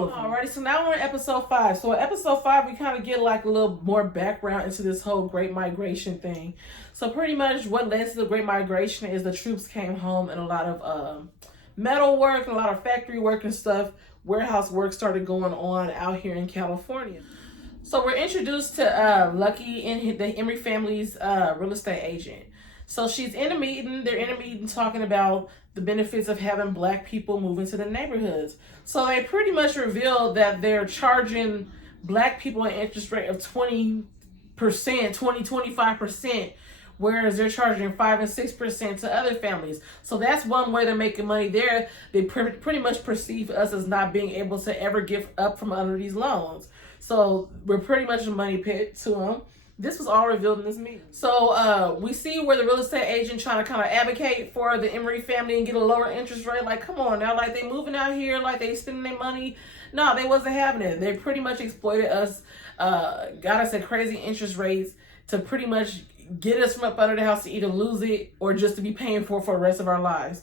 Alrighty, so now we're in episode 5. So in episode 5, we kind of get like a little more background into this whole Great Migration thing. So pretty much what led to the Great Migration is the troops came home and a lot of metal work, and a lot of factory work and stuff, warehouse work started going on out here in California. So we're introduced to Lucky and the Emery family's real estate agent. So she's in a meeting. They're in a meeting talking about the benefits of having black people move into the neighborhoods. So they pretty much revealed that they're charging black people an interest rate of 20%, 25%, whereas they're charging 5 and 6% to other families. So that's one way they're making money there. They pretty much perceive us as not being able to ever give up from under these loans. So we're pretty much a money pit to them. This was all revealed in this meeting. So we see where the real estate agent trying to kind of advocate for the Emery family and get a lower interest rate. Like, come on now, like they moving out here, like they spending their money. No, they wasn't having it. They pretty much exploited us, got us at crazy interest rates to pretty much get us from up under the house to either lose it or just to be paying for the rest of our lives.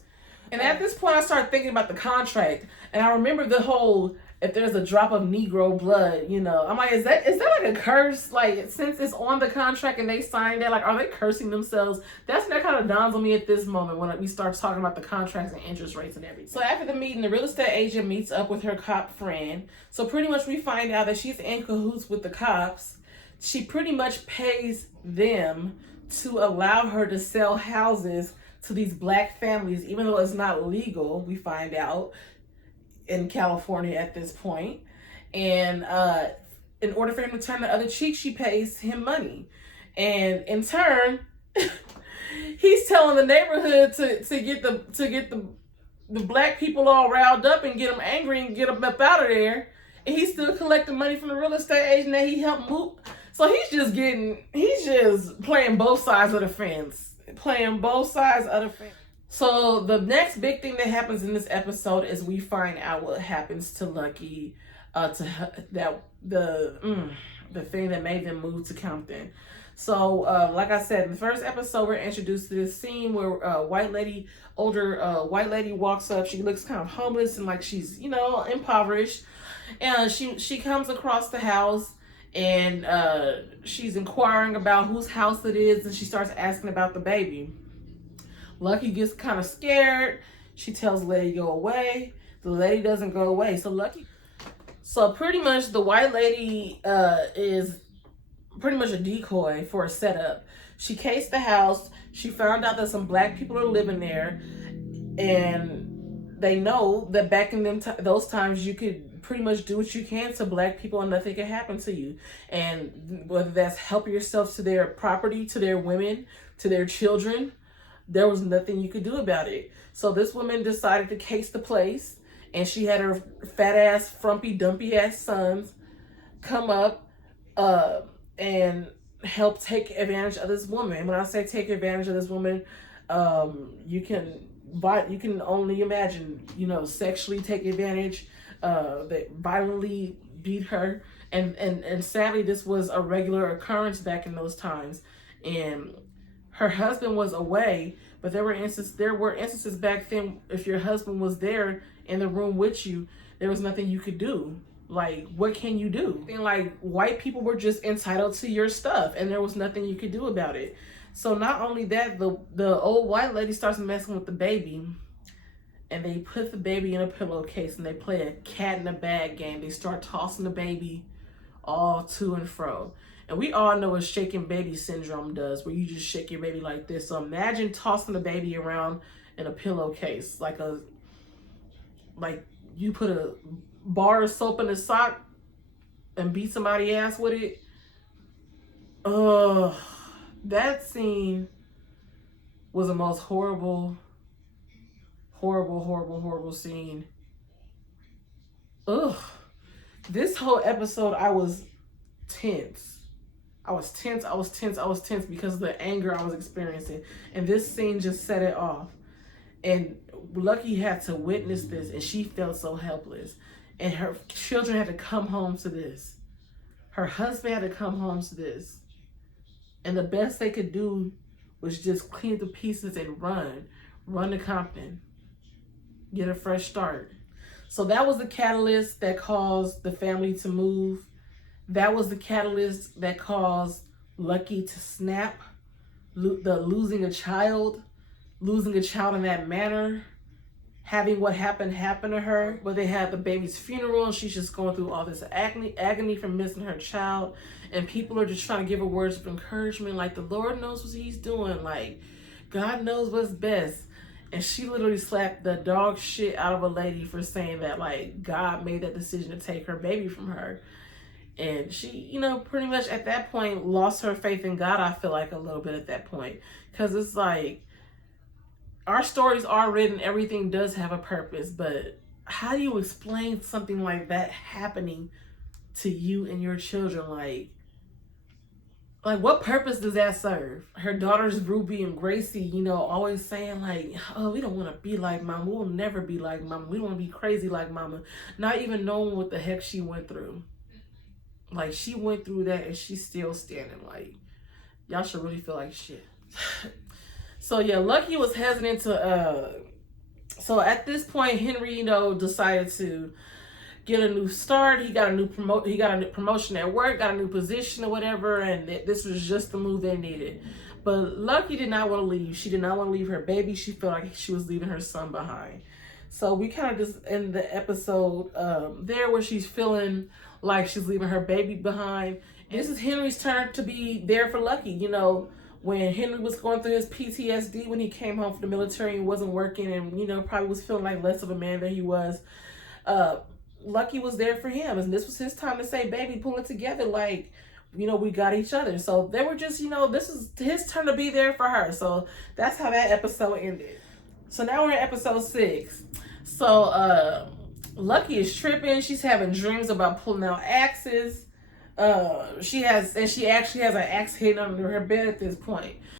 And at this point, I started thinking about the contract, and I remember the whole, if there's a drop of Negro blood, you know, I'm like, is that like a curse? Like, since it's on the contract and they signed it, like, are they cursing themselves? That kind of dawns on me at this moment when we start talking about the contracts and interest rates and everything. So after the meeting, the real estate agent meets up with her cop friend. So pretty much we find out that she's in cahoots with the cops. She pretty much pays them to allow her to sell houses to these black families, even though it's not legal, we find out, in California at this point. And in order for him to turn the other cheek, she pays him money. And in turn, he's telling the neighborhood to get the black people all riled up and get them angry and get them up out of there. And he's still collecting money from the real estate agent that he helped move. So he's just playing both sides of the fence. So the next big thing that happens in this episode is we find out what happens to Lucky, the thing that made them move to Compton. So like I said, in the first episode, we're introduced to this scene where older white lady walks up. She looks kind of homeless and like she's, you know, impoverished. And she comes across the house, and she's inquiring about whose house it is, and she starts asking about the baby. Lucky gets kind of scared. She tells the lady to go away. The lady doesn't go away. So pretty much the white lady is pretty much a decoy for a setup. She cased the house. She found out that some black people are living there, and they know that back in those times you could pretty much do what you can to black people and nothing can happen to you. And whether that's help yourself to their property, to their women, to their children, there was nothing you could do about it. So this woman decided to case the place, and she had her fat ass, frumpy, dumpy ass sons come up and help take advantage of this woman. When I say take advantage of this woman, you can only imagine, you know, sexually take advantage, they violently beat her, and sadly this was a regular occurrence back in those times. And her husband was away, but there were instances back then, if your husband was there in the room with you, there was nothing you could do. Like, what can you do? And like, white people were just entitled to your stuff, and there was nothing you could do about it. So not only that, the old white lady starts messing with the baby, and they put the baby in a pillowcase, and they play a cat in a bag game. They start tossing the baby all to and fro. And we all know what shaking baby syndrome does, where you just shake your baby like this. So imagine tossing the baby around in a pillowcase, like you put a bar of soap in a sock and beat somebody's ass with it. That scene was the most horrible scene. This whole episode, I was tense. I was tense because of the anger I was experiencing. And this scene just set it off. And Lucky had to witness this, and she felt so helpless. And her children had to come home to this. Her husband had to come home to this. And the best they could do was just clean the pieces and run to Compton. Get a fresh start. So that was the catalyst that caused the family to move. That was the catalyst that caused Lucky to snap. The losing a child in that manner, having what happened happen to her. But they had the baby's funeral and she's just going through all this agony from missing her child. And people are just trying to give her words of encouragement, like the Lord knows what he's doing, like God knows what's best. And she literally slapped the dog shit out of a lady for saying that, like, God made that decision to take her baby from her. And she, you know, pretty much at that point lost her faith in God, I feel like, a little bit at that point. Because it's like, our stories are written, everything does have a purpose, but how do you explain something like that happening to you and your children? Like what purpose does that serve? Her daughters Ruby and Gracie, you know, always saying like, oh, we don't want to be like mama. We will never be like mama. We don't want to be crazy like mama. Not even knowing what the heck she went through. Like, she went through that and she's still standing. Like, y'all should really feel like shit. So yeah, Lucky was hesitant to, so at this point, Henry, you know, decided to get a new start. He got a new promotion at work, got a new position or whatever, and this was just the move they needed. But Lucky did not want to leave. She did not want to leave her baby. She felt like she was leaving her son behind. So we kind of just end the episode there where she's feeling like she's leaving her baby behind. And this is Henry's turn to be there for Lucky. You know, when Henry was going through his PTSD when he came home from the military and wasn't working and, you know, probably was feeling like less of a man than he was, Lucky was there for him. And this was his time to say, baby, pull it together. Like, you know, we got each other. So they were just, you know, this is his turn to be there for her. So that's how that episode ended. So now we're in episode 6. So Lucky is tripping. She's having dreams about pulling out axes. She actually has an axe hidden under her bed at this point.